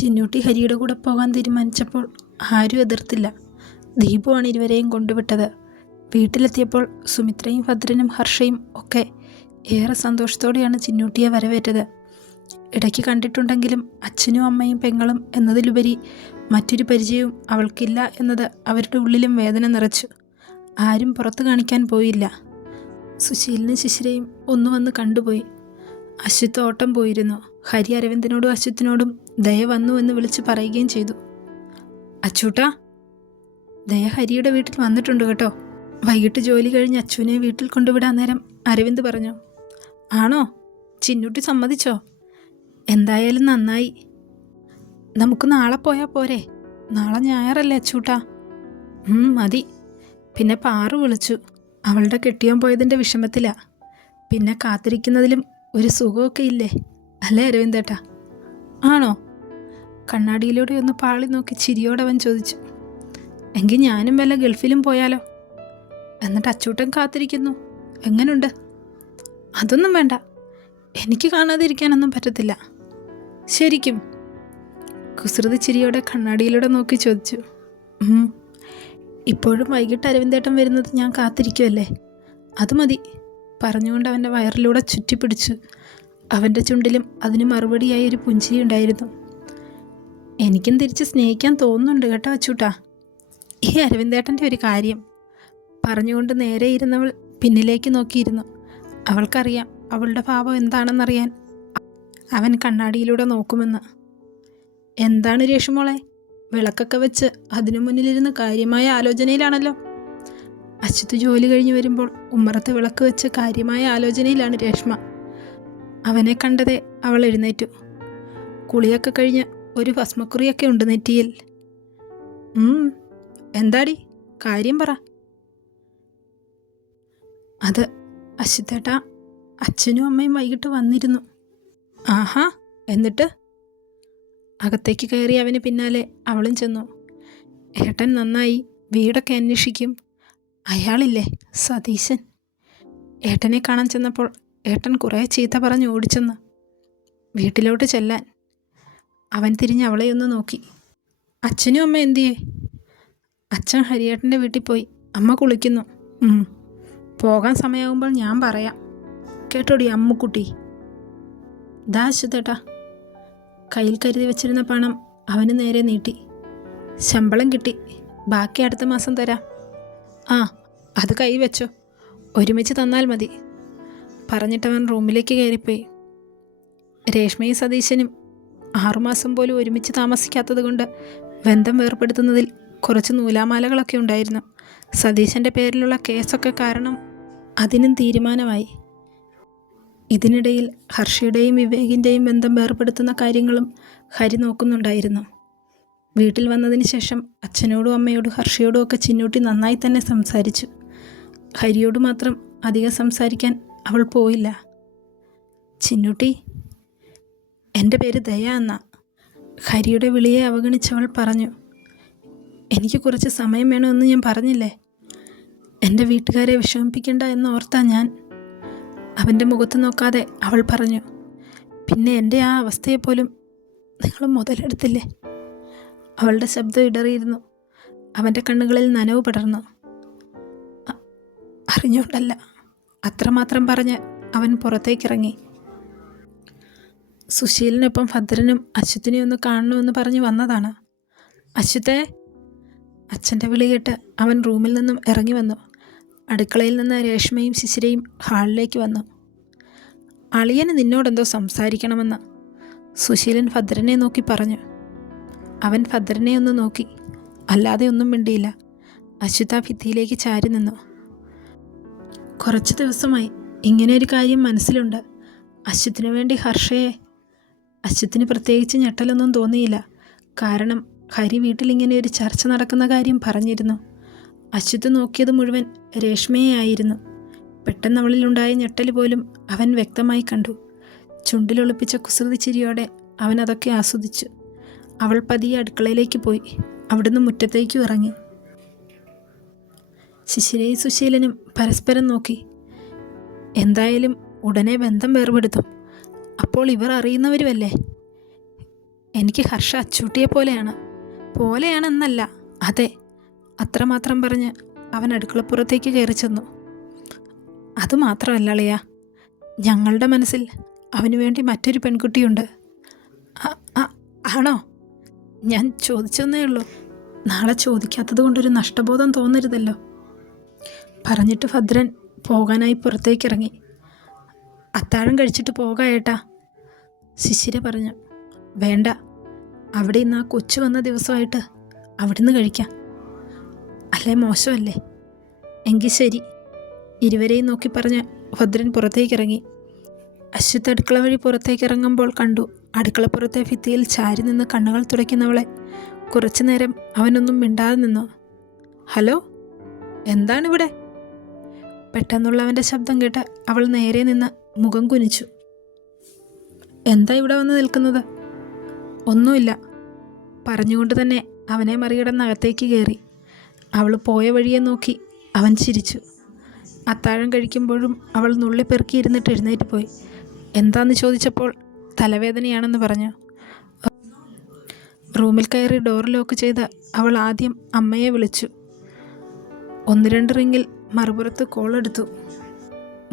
ചിന്നൂട്ടി ഹരിയുടെ കൂടെ പോകാൻ തീരുമാനിച്ചപ്പോൾ ആരും എതിർത്തില്ല. ദീപുവാണ് ഇരുവരെയും കൊണ്ടുവിട്ടത്. വീട്ടിലെത്തിയപ്പോൾ സുമിത്രയും ഭദ്രനും ഹർഷയും ഒക്കെ ഏറെ സന്തോഷത്തോടെയാണ് ചിന്നൂട്ടിയെ വരവേറ്റത്. ഇടയ്ക്ക് കണ്ടിട്ടുണ്ടെങ്കിലും അച്ഛനും അമ്മയും പെങ്ങളും എന്നതിലുപരി മറ്റൊരു പരിചയവും അവൾക്കില്ല എന്നത് അവരുടെ ഉള്ളിലും വേദന നിറച്ചു. ആരും പുറത്തു കാണിക്കാൻ പോയില്ല. സുശീലിനും ശിശിരയും ഒന്ന് വന്ന് കണ്ടുപോയി. അശ്വത്ത് ഓട്ടം പോയിരുന്നു. ഹരി അരവിന്ദനോടും അശ്വത്തിനോടും ദയ വന്നു എന്ന് വിളിച്ച് പറയുകയും ചെയ്തു. അച്ചൂട്ടാ, ദയ ഹരിയുടെ വീട്ടിൽ വന്നിട്ടുണ്ട് കേട്ടോ. വൈകിട്ട് ജോലി കഴിഞ്ഞ് അച്ചുവിനെ വീട്ടിൽ കൊണ്ടുവിടാൻ നേരം അരവിന്ദ് പറഞ്ഞു. ആണോ? ചിന്നൂട്ടി സമ്മതിച്ചോ? എന്തായാലും നന്നായി. നമുക്ക് നാളെ പോയാൽ പോരെ? നാളെ ഞായറല്ലേ അച്ചൂട്ടാ? മതി. പിന്നെ പാറു വിളിച്ചു. അവളുടെ കെട്ടിയോൻ പോയതിൻ്റെ വിഷമത്തിലാ. പിന്നെ കാത്തിരിക്കുന്നതിലും ഒരു സുഖമൊക്കെ ഇല്ലേ അല്ലേ അരവിന്ദേട്ടാ? ആണോ? കണ്ണാടിയിലൂടെ ഒന്ന് പാളി നോക്കി ചിരിയോടവൻ ചോദിച്ചു. എങ്കിൽ ഞാനും വല്ല ഗൾഫിലും പോയാലോ? എന്നിട്ട് അച്ചൂട്ടൻ കാത്തിരിക്കുന്നു. എങ്ങനുണ്ട്? അതൊന്നും വേണ്ട. എനിക്ക് കാണാതിരിക്കാനൊന്നും പറ്റത്തില്ല. ശരിക്കും? കുസൃതി ചിരിയോടെ കണ്ണാടിയിലൂടെ നോക്കി ചോദിച്ചു. ഇപ്പോഴും വൈകിട്ട് അരവിന്ദേട്ടൻ വരുന്നത് ഞാൻ കാത്തിരിക്കുമല്ലേ? അത് മതി പറഞ്ഞുകൊണ്ട് അവൻ്റെ വയറിലൂടെ ചുറ്റിപ്പിടിച്ചു. അവൻ്റെ ചുണ്ടിലും അതിന് മറുപടിയായി ഒരു പുഞ്ചിരി ഉണ്ടായിരുന്നു. എനിക്കും തിരിച്ച് സ്നേഹിക്കാൻ തോന്നുന്നുണ്ട് കേട്ടോ അച്ചൂട്ടാ. ഈ അരവിന്ദേട്ടൻ്റെ ഒരു കാര്യം പറഞ്ഞുകൊണ്ട് നേരെ ഇരുന്നവൾ പിന്നിലേക്ക് നോക്കിയിരുന്നു. അവൾക്കറിയാം അവളുടെ ഭാവം എന്താണെന്നറിയാൻ അവൻ കണ്ണാടിയിലൂടെ നോക്കുമെന്ന്. എന്താണ് രേഷ്മോളെ, വിളക്കൊക്കെ വെച്ച് അതിനു മുന്നിലിരുന്ന് കാര്യമായ ആലോചനയിലാണല്ലോ. അച്യുത്ത് ജോലി കഴിഞ്ഞ് വരുമ്പോൾ ഉമ്മറത്ത് വിളക്ക് വെച്ച് കാര്യമായ ആലോചനയിലാണ് രേഷ്മ. അവനെ കണ്ടതേ അവൾ എഴുന്നേറ്റു. കുളിയൊക്കെ കഴിഞ്ഞ് ഒരു ഭസ്മക്കുറിയൊക്കെ ഉണ്ട് നെറ്റിയിൽ. എന്താടി കാര്യം പറ. അത് അശ്വത്തേട്ടാ, അച്ഛനും അമ്മയും വൈകിട്ട് വന്നിരുന്നു. ആഹാ, എന്നിട്ട്? അകത്തേക്ക് കയറി അവന് പിന്നാലെ അവളും ചെന്നു. ഏട്ടൻ നന്നായി വീടൊക്കെ അന്വേഷിക്കും. അയാളില്ലേ സതീശൻ. ഏട്ടനെ കാണാൻ ചെന്നപ്പോൾ ഏട്ടൻ കുറേ ചീത്ത പറഞ്ഞ് ഓടിച്ചെന്ന്. വീട്ടിലോട്ട് ചെല്ലാൻ. അവൻ തിരിഞ്ഞ് അവളെ ഒന്ന് നോക്കി. അച്ഛനും അമ്മ എന്തിയേ? അച്ഛൻ ഹരിയേട്ടൻ്റെ വീട്ടിൽ പോയി. അമ്മ കുളിക്കുന്നു. പോകാൻ സമയമാകുമ്പോൾ ഞാൻ പറയാം. കേട്ടോടി അമ്മുക്കുട്ടി. ദാ അശ്വത്തേട്ടാ. കയ്യിൽ കരുതി വെച്ചിരുന്ന പണം അവന് നേരെ നീട്ടി. ശമ്പളം കിട്ടി. ബാക്കി അടുത്ത മാസം തരാം. അത് കൈ വെച്ചോ, ഒരുമിച്ച് തന്നാൽ മതി പറഞ്ഞിട്ടവൻ റൂമിലേക്ക് കയറിപ്പോയി. രേഷ്മയും സതീശനും 6 മാസം പോലും ഒരുമിച്ച് താമസിക്കാത്തത് കൊണ്ട് ബന്ധം വേർപ്പെടുത്തുന്നതിൽ കുറച്ച് നൂലാമാലകളൊക്കെ ഉണ്ടായിരുന്നു. സതീശൻ്റെ പേരിലുള്ള കേസൊക്കെ കാരണം അതിനും തീരുമാനമായി. ഇതിനിടയിൽ ഹർഷയുടെയും വിവേകിൻ്റെയും ബന്ധം വേർപ്പെടുത്തുന്ന കാര്യങ്ങളും ഹരി നോക്കുന്നുണ്ടായിരുന്നു. വീട്ടിൽ വന്നതിന് ശേഷം അച്ഛനോടും അമ്മയോടും ഹർഷയോടും ഒക്കെ ചിന്നൂട്ടി നന്നായി തന്നെ സംസാരിച്ചു. ഹരിയോട് മാത്രം അധികം സംസാരിക്കാൻ അവൾ പോയില്ല. ചിന്നൂട്ടി, എൻ്റെ പേര് ദയ എന്നാ. ഹരിയുടെ വിളിയെ അവഗണിച്ചവൾ പറഞ്ഞു. എനിക്ക് കുറച്ച് സമയം വേണമെന്ന് ഞാൻ പറഞ്ഞില്ലേ? എൻ്റെ വീട്ടുകാരെ വിഷമിപ്പിക്കണ്ട എന്നോർത്താ ഞാൻ. അവൻ്റെ മുഖത്ത് നോക്കാതെ അവൾ പറഞ്ഞു. പിന്നെ എൻ്റെ ആ അവസ്ഥയെപ്പോലും നിങ്ങൾ മുതലെടുത്തില്ലേ? അവളുടെ ശബ്ദം ഇടറിയിരുന്നു. അവൻ്റെ കണ്ണുകളിൽ നനവ് പടർന്നു. അറിഞ്ഞുകൊണ്ടല്ല, അത്രമാത്രം പറഞ്ഞ് അവൻ പുറത്തേക്കിറങ്ങി. സുശീലിനൊപ്പം ഭദ്രനും അശ്വത്തിനെ ഒന്ന് കാണണമെന്ന് പറഞ്ഞ് വന്നതാണ്. അശ്വത്തേ! അച്ഛൻ്റെ വിളി കേട്ട് അവൻ റൂമിൽ നിന്നും ഇറങ്ങി വന്നു. അടുക്കളയിൽ നിന്ന് രേഷ്മയും ശിശിരയും ഹാളിലേക്ക് വന്നു. അളിയന് നിന്നോടെന്തോ സംസാരിക്കണമെന്ന് സുശീലൻ ഭദ്രനെ നോക്കി പറഞ്ഞു. അവൻ ഭദ്രനെ ഒന്ന് നോക്കി, അല്ലാതെ ഒന്നും മിണ്ടിയില്ല. അശ്വത ഭിത്തിയിലേക്ക് ചാരി നിന്നു. കുറച്ച് ദിവസമായി ഇങ്ങനെയൊരു കാര്യം മനസ്സിലുണ്ട്. അശ്വത്തിനു വേണ്ടി ഹർഷയെ. അശ്വത്തിന് പ്രത്യേകിച്ച് ഞെട്ടലൊന്നും തോന്നിയില്ല. കാരണം ഹരി വീട്ടിൽ ഇങ്ങനെ ഒരു ചർച്ച നടക്കുന്ന കാര്യം പറഞ്ഞിരുന്നു. അശ്വത്ത് നോക്കിയത് മുഴുവൻ രേഷ്മയെ ആയിരുന്നു. പെട്ടെന്ന് അവളിലുണ്ടായ ഞെട്ടൽ പോലും അവൻ വ്യക്തമായി കണ്ടു. ചുണ്ടിലൊളിപ്പിച്ച കുസൃതി ചിരിയോടെ അവൻ അതൊക്കെ ആസ്വദിച്ചു. അവൾ പതിയെ അടുക്കളയിലേക്ക് പോയി. അവിടുന്ന് മുറ്റത്തേക്കും ഇറങ്ങി. ശിശിരയും സുശീലനും പരസ്പരം നോക്കി. എന്തായാലും ഉടനെ ബന്ധം വേർപെടുത്തും. അപ്പോൾ ഇവർ അറിയുന്നവരുമല്ലേ? എനിക്ക് ഹർഷ അച്ചൂട്ടിയെ പോലെയാണെന്നല്ല, അതെ, അത്രമാത്രം പറഞ്ഞ് അവൻ അടുക്കളപ്പുറത്തേക്ക് കയറി ചെന്നു. അതുമാത്രമല്ല അളിയ, ഞങ്ങളുടെ മനസ്സിൽ അവന് വേണ്ടി മറ്റൊരു പെൺകുട്ടിയുണ്ട്. ആണോ? ഞാൻ ചോദിച്ചെന്നേ ഉള്ളൂ. നാളെ ചോദിക്കാത്തത് കൊണ്ടൊരു നഷ്ടബോധം തോന്നരുതല്ലോ. പറഞ്ഞിട്ട് ഭദ്രൻ പോകാനായി പുറത്തേക്കിറങ്ങി. അത്താഴം കഴിച്ചിട്ട് പോകാം ഏട്ടാ, ശിശിര പറഞ്ഞു. വേണ്ട, അവിടെ ഇന്ന് ആ കൊച്ചു വന്ന ദിവസമായിട്ട് അവിടുന്ന് കഴിക്കാം. അല്ലേ മോശമല്ലേ? എങ്കിൽ ശരി, ഇരുവരെയും നോക്കി പറഞ്ഞ് ഭദ്രൻ പുറത്തേക്കിറങ്ങി. അശ്വത്ത് അടുക്കള വഴി പുറത്തേക്കിറങ്ങുമ്പോൾ കണ്ടു അടുക്കളപ്പുറത്തെ ഭിത്തിയിൽ ചാരി നിന്ന് കണ്ണുകൾ തുടയ്ക്കുന്നവളെ. കുറച്ചു നേരം അവനൊന്നും മിണ്ടാതെ നിന്നു. ഹലോ, എന്താണിവിടെ? പെട്ടെന്നുള്ളവൻ്റെ ശബ്ദം കേട്ട് അവൾ നേരെ നിന്ന് മുഖം കുനിച്ചു. എന്താ ഇവിടെ വന്ന് നിൽക്കുന്നത്? ഒന്നുമില്ല, പറഞ്ഞുകൊണ്ട് തന്നെ അവനെ മറികടന്ന് അകത്തേക്ക് കയറി. അവൾ പോയ വഴിയെ നോക്കി അവൻ ചിരിച്ചു. അത്താഴം കഴിക്കുമ്പോഴും അവൾ നുള്ളിപ്പെറുക്കിയിരുന്നിട്ട് എഴുന്നേറ്റ് പോയി. എന്താന്ന് ചോദിച്ചപ്പോൾ തലവേദനയാണെന്ന് പറഞ്ഞു. റൂമിൽ കയറി ഡോർ ലോക്ക് ചെയ്ത് അവൾ ആദ്യം അമ്മയെ വിളിച്ചു. 1-2 റിങ്ങിൽ മറുപുറത്ത് കോളെടുത്തു.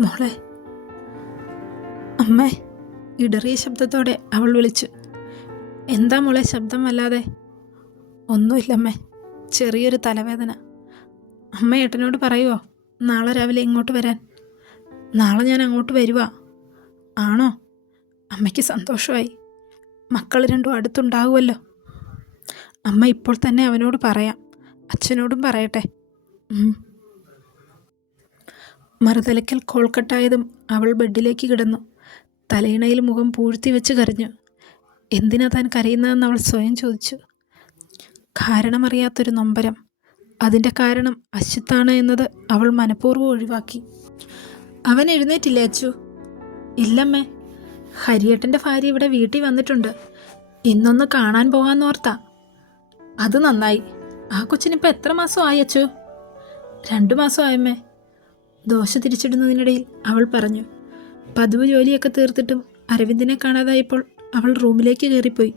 മോളെ. അമ്മേ, ഇടറിയ ശബ്ദത്തോടെ അവൾ വിളിച്ചു. എന്താ മോളെ ശബ്ദം വല്ലാതെ? ഒന്നുമില്ലമ്മേ, ചെറിയൊരു തലവേദന. അമ്മ ഏട്ടനോട് പറയുമോ നാളെ രാവിലെ ഇങ്ങോട്ട് വരാൻ? നാളെ ഞാൻ അങ്ങോട്ട് വരുവാ. ആണോ? അമ്മയ്ക്ക് സന്തോഷമായി. മക്കൾ രണ്ടും അടുത്തുണ്ടാകുമല്ലോ. അമ്മ ഇപ്പോൾ തന്നെ അവനോട് പറയാം. അച്ഛനോടും പറയട്ടെ. മറുതലയ്ക്കൽ കോൾ കട്ടായതും അവൾ ബെഡിലേക്ക് കിടന്നു. തലയിണയിൽ മുഖം പൂഴ്ത്തി വെച്ച് കരഞ്ഞു. എന്തിനാ താൻ കരയുന്നതെന്ന് അവൾ സ്വയം ചോദിച്ചു. കാരണമറിയാത്തൊരു നൊമ്പരം. അതിൻ്റെ കാരണം അശ്വത്താണ് എന്നത് അവൾ മനഃപൂർവ്വം ഒഴിവാക്കി. അവൻ എഴുന്നേറ്റില്ലേ അച്ചു? ഇല്ലമ്മേ, ഹരിയേട്ടൻ്റെ ഭാര്യ ഇവിടെ വീട്ടിൽ വന്നിട്ടുണ്ട്. ഇന്നൊന്ന് കാണാൻ പോകാമെന്നോർത്താ. അത് നന്നായി. ആ കൊച്ചിനിപ്പോൾ എത്ര മാസമായി അച്ചു? 2 മാസമായമ്മേ, ദോശ തിരിച്ചിടുന്നതിനിടയിൽ അവൾ പറഞ്ഞു. പതിവ് ജോലിയൊക്കെ തീർത്തിട്ടും അരവിന്ദിനെ കാണാതായപ്പോൾ അവൾ റൂമിലേക്ക് കയറിപ്പോയി.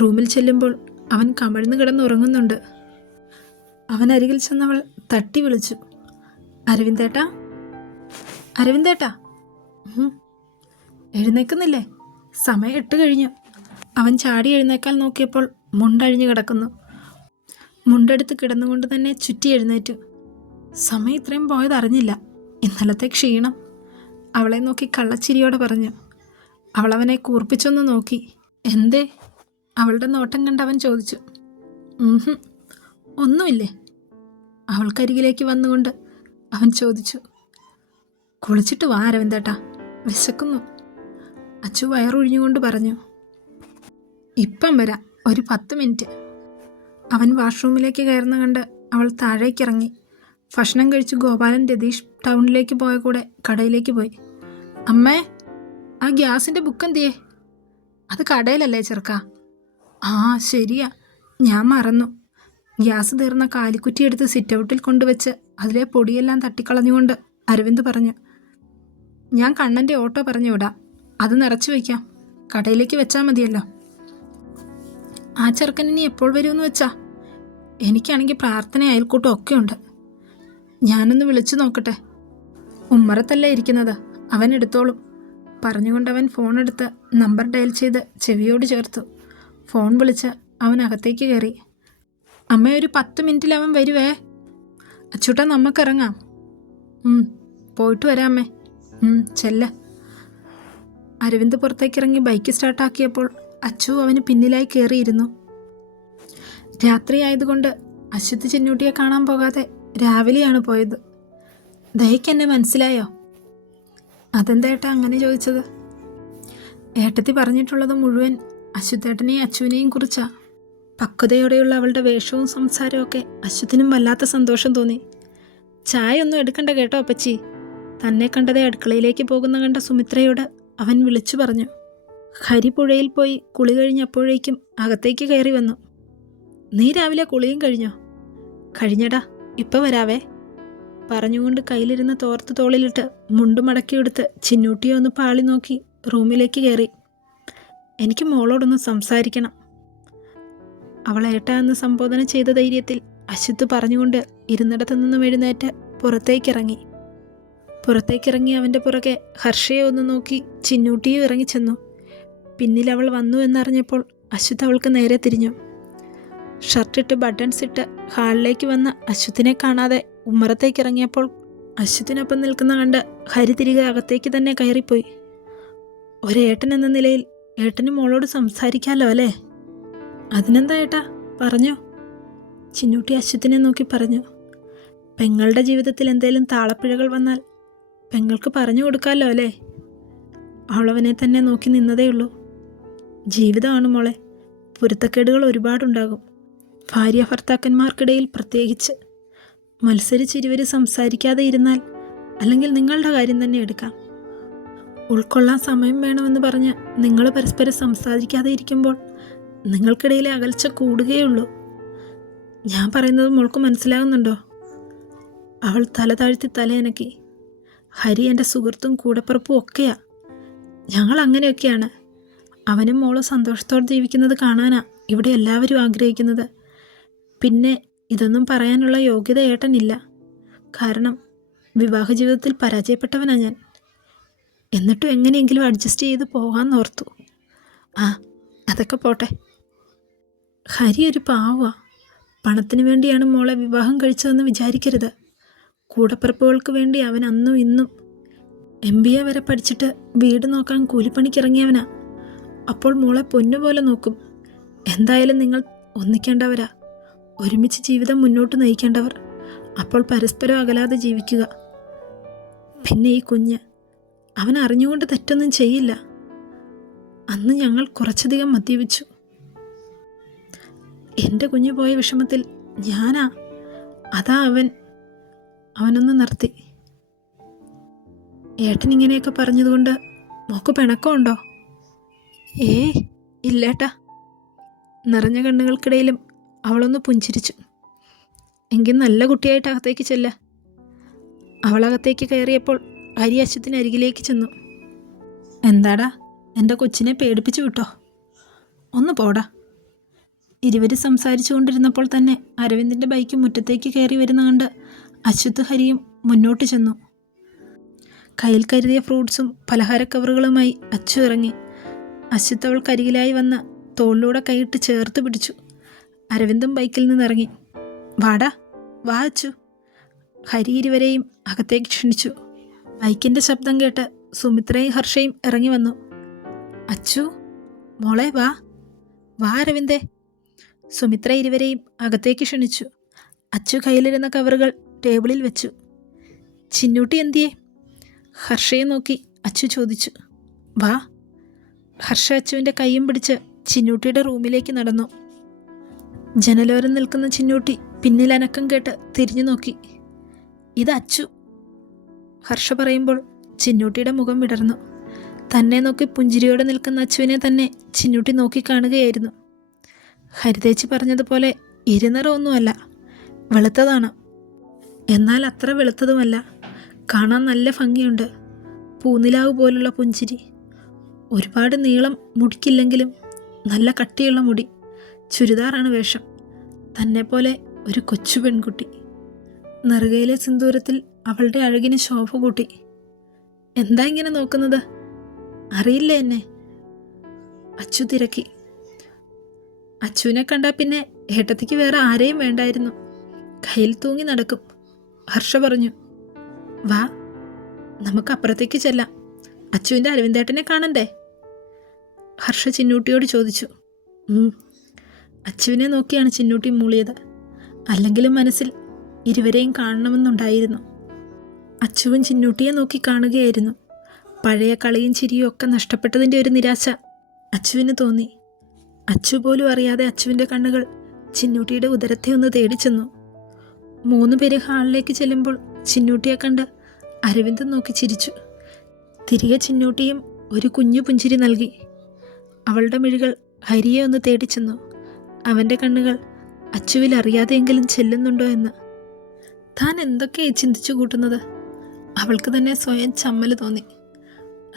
റൂമിൽ ചെല്ലുമ്പോൾ അവൻ കമഴ്ന്നു കിടന്നുറങ്ങുന്നുണ്ട്. അവൻ അരികിൽ ചെന്നവൾ തട്ടി വിളിച്ചു. അരവിന്ദേട്ടാ, അരവിന്ദേട്ടാ. എഴുന്നേക്കുന്നില്ലേ? സമയം 8 കഴിഞ്ഞു. അവൻ ചാടി എഴുന്നേക്കാൻ നോക്കിയപ്പോൾ മുണ്ടഴിഞ്ഞു കിടക്കുന്നു. മുണ്ടെടുത്ത് കിടന്നുകൊണ്ട് തന്നെ ചുറ്റി എഴുന്നേറ്റു. സമയം ഇത്രയും പോയതറിഞ്ഞില്ല. ഇന്നലത്തെ ക്ഷീണം. അവളെ നോക്കി കള്ളച്ചിരിയോടെ പറഞ്ഞു. അവളവനെ കൂർപ്പിച്ചൊന്ന് നോക്കി. എന്തേ? അവളുടെ നോട്ടം കണ്ടവൻ ചോദിച്ചു. ഒന്നുമില്ലേ? അവൾക്കരികിലേക്ക് വന്നുകൊണ്ട് അവൻ ചോദിച്ചു. കുളിച്ചിട്ട് വാ അരവിന്ദേട്ടാ, വിശക്കുന്നു. അച്ചു വയറൊഴിഞ്ഞുകൊണ്ട് പറഞ്ഞു. ഇപ്പം വരാം, ഒരു 10 മിനിറ്റ്. അവൻ വാഷ്റൂമിലേക്ക് കയറുന്ന കണ്ട് അവൾ താഴേക്കിറങ്ങി. ഭക്ഷണം കഴിച്ച് ഗോപാലൻ രതീഷ് ടൗണിലേക്ക് പോയ കൂടെ കടയിലേക്ക് പോയി. അമ്മേ, ആ ഗ്യാസിൻ്റെ ബുക്ക് എന്തിയേ? അത് കടയിലല്ലേ ചെറുക്ക? ആ ശരിയാ, ഞാൻ മറന്നു. ഗ്യാസ് തീർന്ന കാലിക്കുറ്റി എടുത്ത് സിറ്റൗട്ടിൽ കൊണ്ടുവച്ച് അതിലെ പൊടിയെല്ലാം തട്ടിക്കളഞ്ഞുകൊണ്ട് അരവിന്ദ് പറഞ്ഞു. ഞാൻ കണ്ണൻ്റെ ഓട്ടോ പറഞ്ഞു വിടാം, അത് നിറച്ചു വയ്ക്കാം. കടയിലേക്ക് വെച്ചാൽ മതിയല്ലോ. ആ ചെറുക്കൻ ഇനി എപ്പോൾ വരുമെന്ന് വെച്ചാ? എനിക്കാണെങ്കിൽ പ്രാർത്ഥന അയൽക്കൂട്ടം ഒക്കെ ഉണ്ട്. ഞാനൊന്ന് വിളിച്ചു നോക്കട്ടെ. ഉമ്മറത്തല്ലേ ഇരിക്കുന്നത്, അവൻ എടുത്തോളും. പറഞ്ഞുകൊണ്ടവൻ ഫോണെടുത്ത് നമ്പർ ഡയൽ ചെയ്ത് ചെവിയോട് ചേർത്തു. ഫോൺ വിളിച്ച് അവൻ അകത്തേക്ക് കയറി. അമ്മ, ഒരു 10 മിനിറ്റിൽ അവൻ വരുവേ. അച്ചൂട്ടാ, നമുക്കിറങ്ങാം. പോയിട്ട് വരാമേ. ചെല്ല. അരവിന്ദ് പുറത്തേക്കിറങ്ങി ബൈക്ക് സ്റ്റാർട്ടാക്കിയപ്പോൾ അച്ചു അവന് പിന്നിലായി കയറിയിരുന്നു. രാത്രിയായതുകൊണ്ട് അശ്വത്ത് ചെന്നൂട്ടിയെ കാണാൻ പോകാതെ രാവിലെയാണ് പോയത്. ദയക്ക് എന്നെ മനസ്സിലായോ? അതെന്താ ഏട്ടാ അങ്ങനെ ചോദിച്ചത്? ഏട്ടത്തി പറഞ്ഞിട്ടുള്ളത് മുഴുവൻ അശ്വത്തേട്ടനെയും അച്ചുവിനെയും കുറിച്ചാ. പക്വതയോടെയുള്ള അവളുടെ വേഷവും സംസാരവും ഒക്കെ അശ്വത്തിനും വല്ലാത്ത സന്തോഷം തോന്നി. ചായ ഒന്നും എടുക്കണ്ട കേട്ടോ അപ്പച്ചി. തന്നെ കണ്ടതേ അടുക്കളയിലേക്ക് പോകുന്ന കണ്ട സുമിത്രയോട് അവൻ വിളിച്ചു പറഞ്ഞു. ഹരി പുഴയിൽ പോയി കുളി കഴിഞ്ഞപ്പോഴേക്കും അകത്തേക്ക് കയറി വന്നു. നീ രാവിലെ കുളിയും കഴിഞ്ഞോ? കഴിഞ്ഞടാ, ഇപ്പം വരാവേ പറഞ്ഞുകൊണ്ട് കയ്യിലിരുന്ന് തോർത്ത് തോളിലിട്ട് മുണ്ട് മടക്കിയെടുത്ത് ചിന്നൂട്ടിയെ ഒന്ന് പാളി നോക്കി റൂമിലേക്ക് കയറി. എനിക്ക് മോളോടൊന്ന് സംസാരിക്കണം. അവൾ ഏട്ടാ എന്ന് സംബോധന ചെയ്ത ധൈര്യത്തിൽ അശ്വത്ത് പറഞ്ഞുകൊണ്ട് ഇരുന്നിടത്തു നിന്നും എഴുന്നേറ്റ് പുറത്തേക്കിറങ്ങി. അവൻ്റെ പുറകെ ഹർഷയെ ഒന്ന് നോക്കി ചിന്നൂട്ടിയും ഇറങ്ങിച്ചെന്നു. പിന്നിൽ അവൾ വന്നു എന്നറിഞ്ഞപ്പോൾ അശ്വത്ത് അവൾക്ക് നേരെ തിരിഞ്ഞു. ഷർട്ടിട്ട് ബട്ടൺസ് ഇട്ട് ഹാളിലേക്ക് വന്ന അശ്വത്തിനെ കാണാതെ ഉമ്മറത്തേക്ക് ഇറങ്ങിയപ്പോൾ അശ്വത്തിനൊപ്പം നിൽക്കുന്ന കണ്ട് ഹരി തിരികെ അകത്തേക്ക് തന്നെ കയറിപ്പോയി. ഒരേട്ടൻ എന്ന നിലയിൽ ഏട്ടന് മോളോട് സംസാരിക്കാമല്ലോ അല്ലേ? അതിനെന്താ ഏട്ടാ, പറഞ്ഞോ. ചിന്നൂട്ടി അശ്വത്തിനെ നോക്കി പറഞ്ഞു. പെങ്ങളുടെ ജീവിതത്തിൽ എന്തെങ്കിലും താളപ്പിഴകൾ വന്നാൽ പെങ്ങൾക്ക് പറഞ്ഞു കൊടുക്കാമല്ലോ അല്ലേ? അവളവനെ തന്നെ നോക്കി നിന്നതേയുള്ളൂ. ജീവിതമാണ് മോളെ, പൊരുത്തക്കേടുകൾ ഒരുപാടുണ്ടാകും, ഭാര്യ ഭർത്താക്കന്മാർക്കിടയിൽ പ്രത്യേകിച്ച്. മത്സരിച്ചിരുവർ സംസാരിക്കാതെ ഇരുന്നാൽ, അല്ലെങ്കിൽ നിങ്ങളുടെ കാര്യം തന്നെ എടുക്കാം, ഉൾക്കൊള്ളാൻ സമയം വേണമെന്ന് പറഞ്ഞ് നിങ്ങൾ പരസ്പരം സംസാരിക്കാതെ ഇരിക്കുമ്പോൾ നിങ്ങൾക്കിടയിലെ അകൽച്ച കൂടുകയുള്ളൂ. ഞാൻ പറയുന്നത് മോൾക്ക് മനസ്സിലാകുന്നുണ്ടോ? അവൾ തല താഴ്ത്തി തലയനക്കി. ഹരി എൻ്റെ സുഹൃത്തും കൂടപ്പിറപ്പും ഒക്കെയാ. ഞങ്ങൾ അങ്ങനെയൊക്കെയാണ്. അവനും മോളും സന്തോഷത്തോടെ ജീവിക്കുന്നത് കാണാനാ ഇവിടെ എല്ലാവരും ആഗ്രഹിക്കുന്നത്. പിന്നെ ഇതൊന്നും പറയാനുള്ള യോഗ്യത ഏട്ടനില്ല. കാരണം വിവാഹ ജീവിതത്തിൽ പരാജയപ്പെട്ടവനാ ഞാൻ. എന്നിട്ടും എങ്ങനെയെങ്കിലും അഡ്ജസ്റ്റ് ചെയ്ത് പോകാമെന്നോർത്തു. അതൊക്കെ പോട്ടെ. ഹരി ഒരു പാവാ. പണത്തിന് വേണ്ടിയാണ് മോളെ വിവാഹം കഴിച്ചതെന്ന് വിചാരിക്കരുത്. കൂടപ്പിറപ്പുകൾക്ക് വേണ്ടി അവൻ അന്നും ഇന്നും MBA വരെ പഠിച്ചിട്ട് വീട് നോക്കാൻ കൂലിപ്പണിക്കിറങ്ങിയവനാ. അപ്പോൾ മോളെ പൊന്നുപോലെ നോക്കും. എന്തായാലും നിങ്ങൾ ഒന്നിക്കേണ്ടവരാ, ഒരുമിച്ച് ജീവിതം മുന്നോട്ട് നയിക്കേണ്ടവർ. അപ്പോൾ പരസ്പരം അകലാതെ ജീവിക്കുക. പിന്നെ ഈ കുഞ്ഞ്, അവൻ അറിഞ്ഞുകൊണ്ട് തെറ്റൊന്നും ചെയ്യില്ല. അന്ന് ഞങ്ങൾ കുറച്ചധികം മദ്യപിച്ചു. എൻ്റെ കുഞ്ഞു പോയ വിഷമത്തിൽ അതാ അവനൊന്ന് നിർത്തി. ഏട്ടൻ ഇങ്ങനെയൊക്കെ പറഞ്ഞതുകൊണ്ട് മോക്ക് പിണക്കമുണ്ടോ? ഇല്ലേട്ടാ. നിറഞ്ഞ കണ്ണുകൾക്കിടയിലും അവളൊന്ന് പുഞ്ചിരിച്ചു. എങ്കിൽ നല്ല കുട്ടിയായിട്ട് അകത്തേക്ക് ചെല്ല. അവളകത്തേക്ക് കയറിയപ്പോൾ ഹരി അശ്വത്തിനരികിലേക്ക് ചെന്നു. എന്താടാ, എൻ്റെ കൊച്ചിനെ പേടിപ്പിച്ചു വിട്ടോ? ഒന്ന് പോടാ. ഇരുവരും സംസാരിച്ചു കൊണ്ടിരുന്നപ്പോൾ തന്നെ അരവിന്ദിൻ്റെ ബൈക്ക് മുറ്റത്തേക്ക് കയറി വരുന്ന കണ്ട് അശ്വത്ത് ഹരിയും മുന്നോട്ട് ചെന്നു. കയ്യിൽ കരുതിയ ഫ്രൂട്ട്സും പലഹാര കവറുകളുമായി അച്ചു ഇറങ്ങി. അശ്വത്ത് അവൾക്കരികിലായി വന്ന തോളിലൂടെ കൈയിട്ട് ചേർത്ത് പിടിച്ചു. അരവിന്ദും ബൈക്കിൽ നിന്നിറങ്ങി. വാടാ, വാ അച്ചു. ഹരി ഇരുവരെയും അകത്തേക്ക് ക്ഷണിച്ചു. ബൈക്കിൻ്റെ ശബ്ദം കേട്ട് സുമിത്രയും ഹർഷയും ഇറങ്ങി വന്നു. അച്ചു മോളെ, വാ അരവിന്ദേ. സുമിത്ര ഇരുവരെയും അകത്തേക്ക് ക്ഷണിച്ചു. അച്ചു കയ്യിലിരുന്ന കവറുകൾ ടേബിളിൽ വെച്ചു. ചിന്നൂട്ടി എന്തിയേ? ഹർഷയെ നോക്കി അച്ചു ചോദിച്ചു. വാ. ഹർഷ അച്ചുവിൻ്റെ കൈയും പിടിച്ച് ചിന്നൂട്ടിയുടെ റൂമിലേക്ക് നടന്നു. ജനലോരം നിൽക്കുന്ന ചിന്നൂട്ടി പിന്നിൽ അനക്കം കേട്ട് തിരിഞ്ഞു നോക്കി. ഇത് അച്ചു. ഹർഷ പറയുമ്പോൾ ചിന്നൂട്ടിയുടെ മുഖം വിടർന്നു. തന്നെ നോക്കി പുഞ്ചിരിയോടെ നിൽക്കുന്ന അച്ചുവിനെ തന്നെ ചിന്നൂട്ടി നോക്കി കാണുകയായിരുന്നു. ഹരിതേച്ചി പറഞ്ഞതുപോലെ ഇരുനിറമൊന്നുമല്ല, വെളുത്തതാണ്. എന്നാൽ അത്ര വെളുത്തതുമല്ല. കാണാൻ നല്ല ഭംഗിയുണ്ട്. പൂനിലാവ് പോലുള്ള പുഞ്ചിരി. ഒരുപാട് നീളം മുടിക്കില്ലെങ്കിലും നല്ല കട്ടിയുള്ള മുടി. ചുരിദാറാണ് വേഷം. തന്നെപ്പോലെ ഒരു കൊച്ചു പെൺകുട്ടി. നെറുകയിലെ സിന്ദൂരത്തിൽ അവളുടെ അഴകിന് ശോഭ കൂട്ടി. എന്താ ഇങ്ങനെ നോക്കുന്നത്? അറിയില്ല എന്നെ? അച്ചു തിരക്കി. അച്ചുവിനെ കണ്ടാൽ പിന്നെ ഏട്ടത്തിക്ക് വേറെ ആരെയും വേണ്ടായിരുന്നു. കയ്യിൽ തൂങ്ങി നടക്കും. ഹർഷ പറഞ്ഞു. വാ, നമുക്ക് അപ്പുറത്തേക്ക് ചെല്ലാം. അച്ചുവിൻ്റെ അരവിന്ദേട്ടനെ കാണണ്ടേ? ഹർഷ ചിന്നൂട്ടിയോട് ചോദിച്ചു. അച്ചുവിനെ നോക്കിയാണ് ചിന്നൂട്ടി മൂളിയത്. അല്ലെങ്കിലും മനസ്സിൽ ഇരുവരെയും കാണണമെന്നുണ്ടായിരുന്നു. അച്ചുവും ചിന്നൂട്ടിയെ നോക്കി കാണുകയായിരുന്നു. പഴയ കളിയും ചിരിയും ഒക്കെ നഷ്ടപ്പെട്ടതിൻ്റെ ഒരു നിരാശ അച്ചുവിന് തോന്നി. അച്ചു പോലും അറിയാതെ അച്ചുവിൻ്റെ കണ്ണുകൾ ചിന്നൂട്ടിയുടെ ഉദരത്തെ ഒന്ന് തേടിച്ചെന്നു. 3 പേര് ഹാളിലേക്ക് ചെല്ലുമ്പോൾ ചിന്നൂട്ടിയെ കണ്ട് അരവിന്ദ് നോക്കി ചിരിച്ചു. തിരികെ ചിന്നൂട്ടിയും ഒരു കുഞ്ഞു പുഞ്ചിരി നൽകി. അവളുടെ മിഴികൾ ഹരിയെ ഒന്ന് തേടിച്ചെന്നു. അവൻ്റെ കണ്ണുകൾ അച്ചുവിൽ അറിയാതെയെങ്കിലും ചെല്ലുന്നുണ്ടോ എന്ന്. താൻ എന്തൊക്കെയായി ചിന്തിച്ചു കൂട്ടുന്നത്? അവൾക്ക് തന്നെ സ്വയം ചമ്മൽ തോന്നി.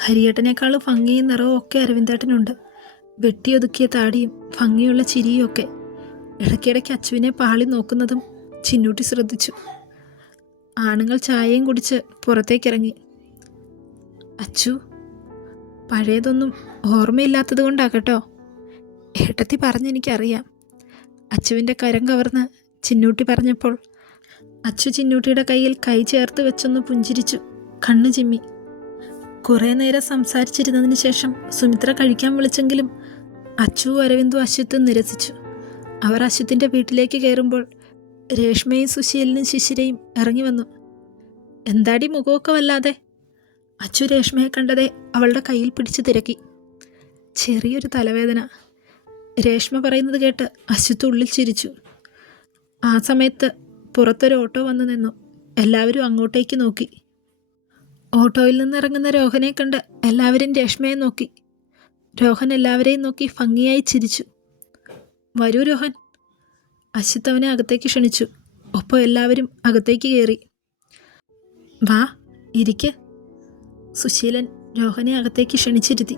ഹരിയേട്ടനേക്കാൾ ഭംഗിയും നിറവും ഒക്കെ അരവിന്ദേട്ടനുണ്ട്. വെട്ടിയൊതുക്കിയ താടിയും ഭംഗിയുള്ള ചിരിയും ഒക്കെ. ഇടയ്ക്കിടയ്ക്ക് അച്ചുവിനെ പാളി നോക്കുന്നതും ചിന്നൂട്ടി ശ്രദ്ധിച്ചു. ആണുങ്ങൾ ചായയും കുടിച്ച് പുറത്തേക്കിറങ്ങി. അച്ചു, പഴയതൊന്നും ഓർമ്മയില്ലാത്തത് കൊണ്ടാകട്ടോ. ഏട്ടത്തി പറഞ്ഞെനിക്കറിയാം. അച്ചുവിൻ്റെ കരം കവർന്ന് ചിന്നൂട്ടി പറഞ്ഞപ്പോൾ അച്ചു ചിന്നൂട്ടിയുടെ കയ്യിൽ കൈ ചേർത്ത് വെച്ചൊന്ന് പുഞ്ചിരിച്ചു, കണ്ണു ചിമ്മി. കുറേ നേരം സംസാരിച്ചിരുന്നതിന് ശേഷം സുമിത്ര കഴിക്കാൻ വിളിച്ചെങ്കിലും അച്ചു, അരവിന്ദു, അശ്വത്തും നിരസിച്ചു. അവർ അശ്വത്തിൻ്റെ വീട്ടിലേക്ക് കയറുമ്പോൾ രേഷ്മയും സുശീലനും ശിശിരയും ഇറങ്ങി വന്നു. എന്താടി മുഖമൊക്കെ വല്ലാതെ? അച്ചു രേഷ്മയെ കണ്ടതേ അവളുടെ കയ്യിൽ പിടിച്ചു തിരക്കി. ചെറിയൊരു തലവേദന. രേഷ്മ പറയുന്നത് കേട്ട് അശ്വത്ത് ഉള്ളിൽ ചിരിച്ചു. ആ സമയത്ത് പുറത്തൊരു ഓട്ടോ വന്നു നിന്നു. എല്ലാവരും അങ്ങോട്ടേക്ക് നോക്കി. ഓട്ടോയിൽ നിന്നിറങ്ങുന്ന രോഹനെ കണ്ട് എല്ലാവരും രേഷ്മയെ നോക്കി. രോഹൻ എല്ലാവരെയും നോക്കി ഭംഗിയായി ചിരിച്ചു. വരൂ രോഹൻ. അശ്വത്ത് അവനെ അകത്തേക്ക് ക്ഷണിച്ചു. ഒപ്പം എല്ലാവരും അകത്തേക്ക് കയറി. വാ, ഇരിക്ക്. സുശീലൻ രോഹനെ അകത്തേക്ക് ക്ഷണിച്ചിരുത്തി.